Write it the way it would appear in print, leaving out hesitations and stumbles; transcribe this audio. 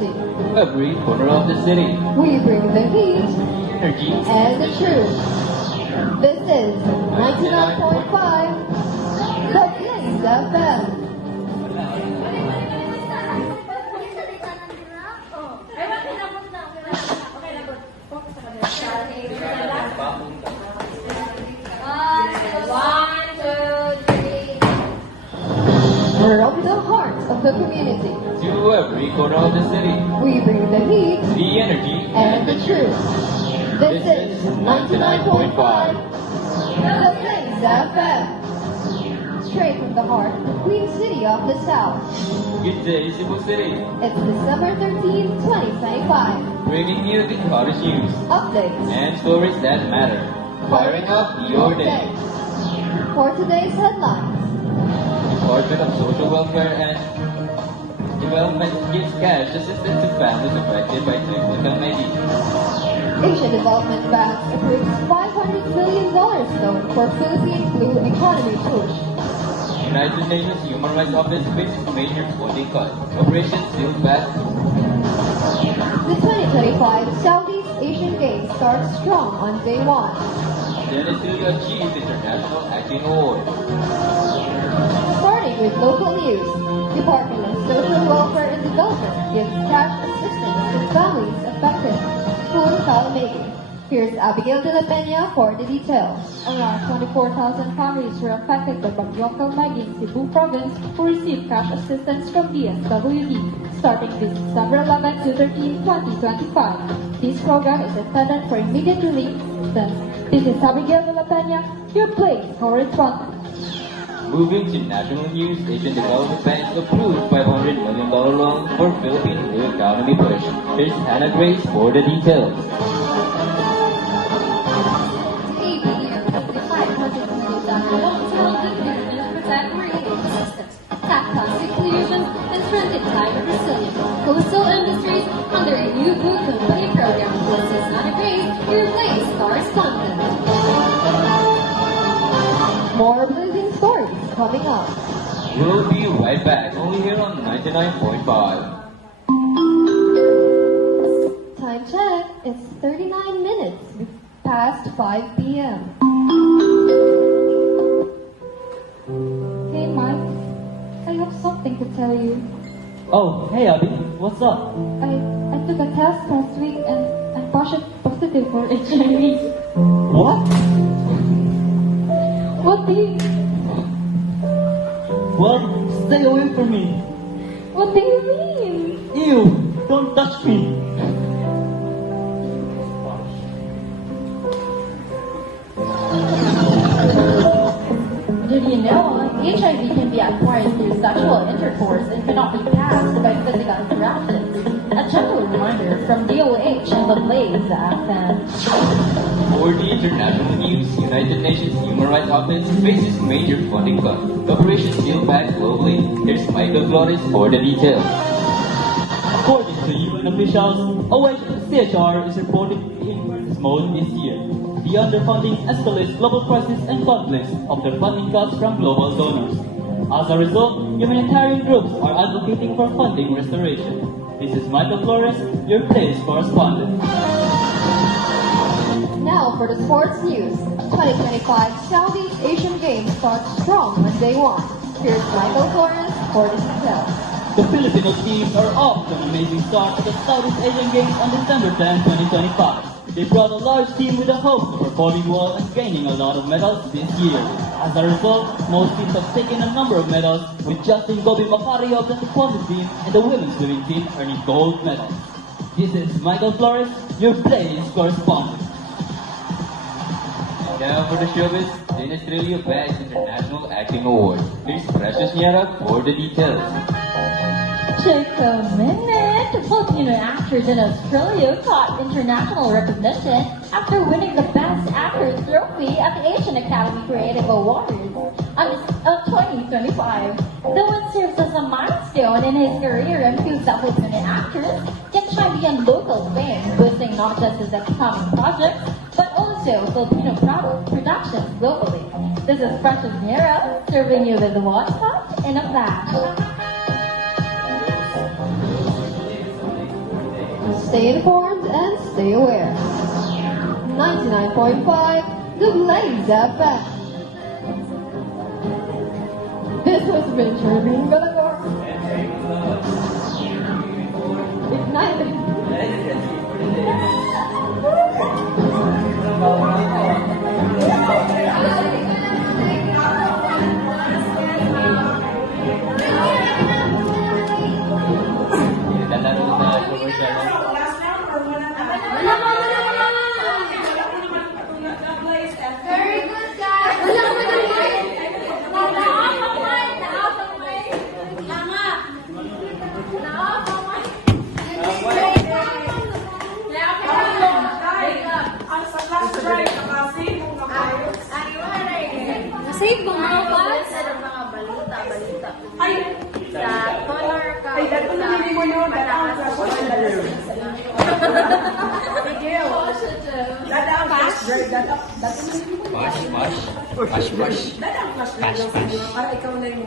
community. Every corner of the city. We bring the heat Energy. and the truth. This is 99.5 The Blaze FM. From the heart of the community, To every corner of the city. we bring the heat The energy. and the truth. This is 99.5 The Blaze FM. Straight from the heart of the Queen City of the South. Good day, Cebu City. It's December 13, 2025. Bringing you the hottest news Updates and stories that matter. Firing up your day. For today's headlines, Department of Social Welfare and Development gives cash assistance to families affected by cyclical Maggie. Asian Development Bank approves $500 million loan for Philippine Blue Economy push. United Nations Human Rights Office faces major funding cut. Operation Seal Back. The 2025 Southeast Asian Games starts strong on day one. Dennis Trillo achieved International Acting Award. Starting with local news, Department of Social Welfare and Development gives cash assistance to families affected by Kalamagi. Here's Abigail de la Peña for the details. Around 24,000 families were affected by Bagyong Kalmagi in Cebu Province who received cash assistance from DSWD starting this December 11 to 13, 2025. This program is intended for immediate relief assistance. This is Abigail de la Peña, your place correspondent. Moving to national news, Asian Development Bank approved $500 million loan for Philippine Blue Economy push. Here's Hannah Grace for the details. Stranded climate resilient coastal industries under a new Blue Company program. This is Hannah Grace, your place correspondent. More blazing stories coming up. We'll be right back, only here on 99.5. Time check, it's 39 minutes past 5 p.m. Hey Mike, I have something to tell you. Oh, hey Abby, what's up? I took a test last week and I'm positive for HIV. What? What do you Well, stay away from me. What do you mean? Ew, don't touch me. Did you know HIV can be acquired through sexual intercourse and cannot be passed by physical interactions? A gentle reminder from DOH and the Blaze FM. For the international news, United Nations Human Rights Office faces major funding cut. Operation Seal Back globally. Here's Michael Flores for the details. According to UN officials, OHCHR is reported in its mode this year. The underfunding escalates global crisis and conflicts after funding cuts from global donors. As a result, humanitarian groups are advocating for funding restoration. This is Michael Flores, your place correspondent. Now for the sports news. 2025 Southeast Asian Games starts strong on day one. Here's Michael Flores for the details. The Filipino teams are off to an amazing start at the Southeast Asian Games on December 10, 2025. They brought a large team with the hopes of performing well and gaining a lot of medals this year. As a result, most teams have taken a number of medals, with Justin Gobi Macario of the taekwondo team and the women's swimming team earning gold medals. This is Michael Flores, your Blaze correspondent. Now for the showbiz, Dennis Trillo bags International Acting Award. Here's Precious Niara for the details. Just a minute. Filipino actor Dennis Trillo caught international recognition after winning the Best Actor trophy at the Asian Academy Creative Awards of 2025. The win serves as a milestone in his career and proves that Filipino actors can shine beyond local fame, boosting not just his upcoming projects, but also Filipino productions globally. This is Precious Niara serving you with one cup in a flash. Stay informed and stay aware. 99.5, The Blaze FM. This has been Charlene Galagor. Ignited. Lalaro na commercial. Very good, guys. Save mo mga boss? Mga balita. Ay! Sa color ka. Ay, dato na hindi mo yun. Dadaan ka. Video. Dadaan flash drive. Dato na hindi mo yun. Mash. Dadaan flash drive. Para ikaw na yung